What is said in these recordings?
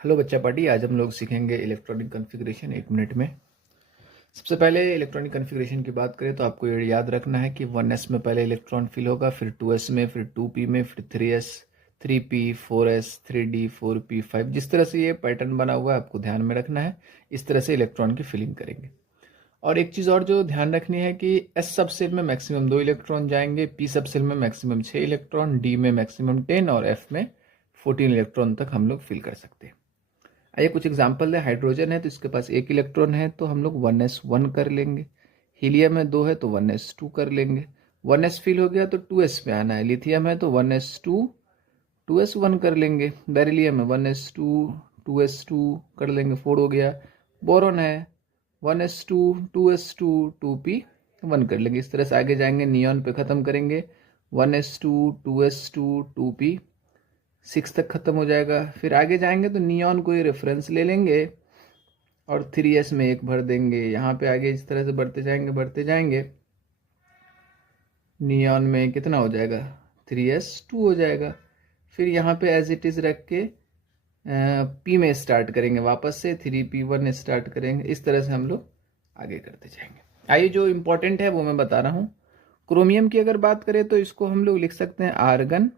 Hello बच्चा party, आज हम लोग सीखेंगे इलेक्ट्रॉनिक कॉन्फ़िगरेशन 1 मिनट में। सबसे पहले इलेक्ट्रॉनिक कॉन्फ़िगरेशन की बात करें तो आपको ये याद रखना है कि 1s में पहले इलेक्ट्रॉन फिल होगा, फिर 2s में, फिर 2p में, फिर 3s, 3p, 4s, 3d, 4p, 5। जिस तरह से ये पैटर्न बना हुआ है आपको ध्यान में रखना है। इस तरह से इलेक्ट्रॉन की फिलिंग करेंगे। और एक चीज़ और जो ध्यान रखनी है कि s सब सेल में मैक्सिमम 2 इलेक्ट्रॉन जाएंगे, p सब सेल में मैक्सिमम 6 इलेक्ट्रॉन, d में मैक्सिमम 10 और f में 14 इलेक्ट्रॉन तक हम लोग फिल कर सकते हैं। आइए कुछ एग्जांपल है। हाइड्रोजन है तो इसके पास 1 इलेक्ट्रॉन है तो हम लोग 1s1 कर लेंगे। हीलियम है 2 है तो 1s2 कर लेंगे। 1s फिल हो गया तो 2s पे आना है। लिथियम है तो 1s2 2s1 कर लेंगे। बेरिलियम है 1s2 2s2 कर लेंगे, 4 हो गया। बोरॉन है 1s2 2s2 2p1 कर लेंगे। इस तरह से आगे जाएंगे, नियॉन पे ख़त्म करेंगे 1s2 2s2 2p6 तक ख़त्म हो जाएगा। फिर आगे जाएंगे तो नियॉन को ही रेफरेंस ले लेंगे और 3s में 1 भर देंगे। यहाँ पे आगे इस तरह से बढ़ते जाएंगे। नियॉन में कितना हो जाएगा, 3s2 हो जाएगा। फिर यहाँ पे एज इट इज़ रख के p में स्टार्ट करेंगे, वापस से 3p1 स्टार्ट करेंगे। इस तरह से हम लोग आगे करते जाएंगे। आइए जो इम्पोर्टेंट है वो मैं बता रहा हूँ। क्रोमियम की अगर बात करें तो इसको हम लोग लिख सकते हैं आर्गन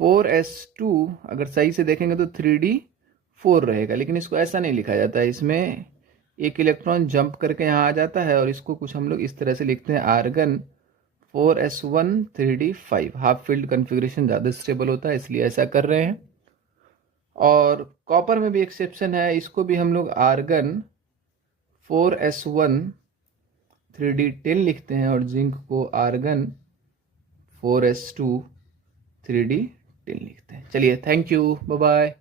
4s2। अगर सही से देखेंगे तो 3d4 रहेगा, लेकिन इसको ऐसा नहीं लिखा जाता है। इसमें 1 इलेक्ट्रॉन जंप करके यहाँ आ जाता है और इसको कुछ हम लोग इस तरह से लिखते हैं argon 4s1 3d5। Half field configuration ज़्यादा स्टेबल होता है इसलिए ऐसा कर रहे हैं। और कॉपर में भी एक्सेप्शन है, इसको भी हम लोग आर्गन 4s1 3d10 लिखते हैं और जिंक को आर्गन 4s2 3d10 लिखते हैं। चलिए, थैंक यू, बाय बाय।